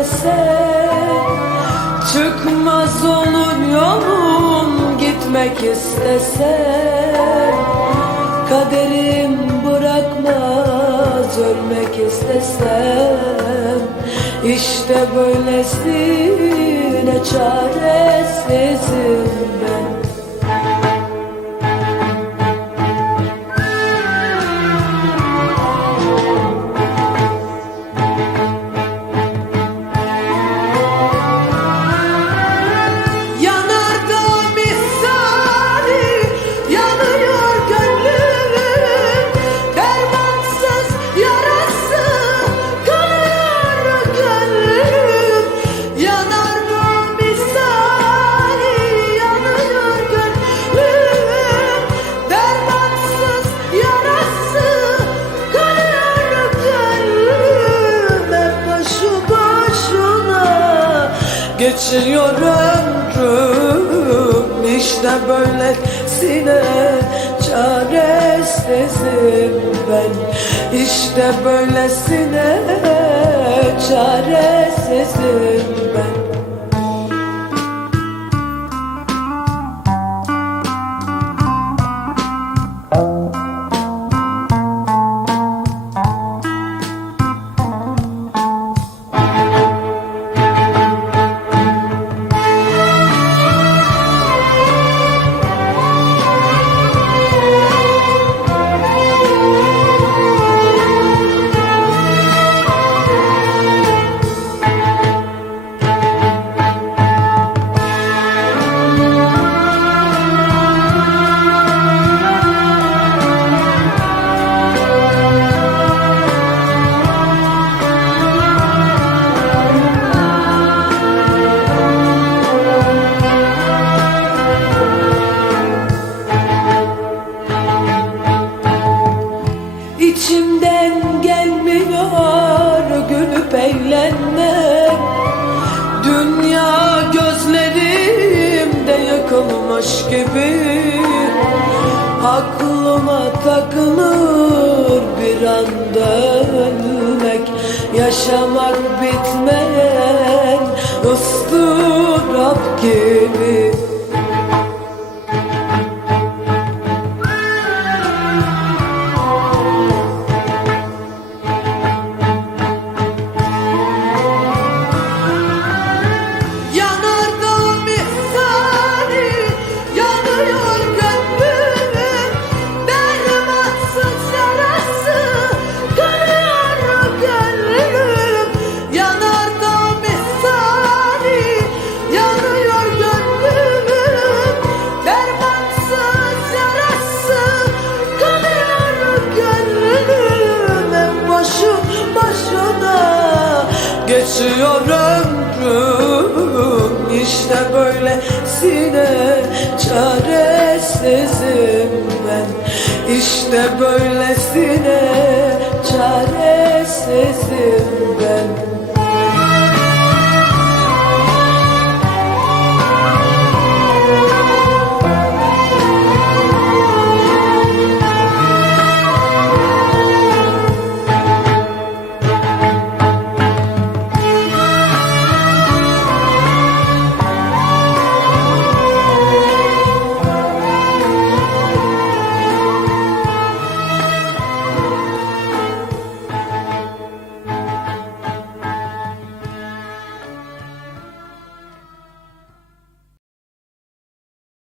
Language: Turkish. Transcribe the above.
istesem Çıkmaz olur yolum gitmek istesem Kaderim bırakmaz ölmek istesem İşte böylesine çaresizim ben geçiyor ömrüm işte böylesine çaresizim ben. İşte böylesine çaresizim ben yakılmış gibi Aklıma takılır bir anda ölmek. Yaşamak bitmeyen ıstırap gibi işte böylesine çaresizim ben. İşte böylesine çaresizim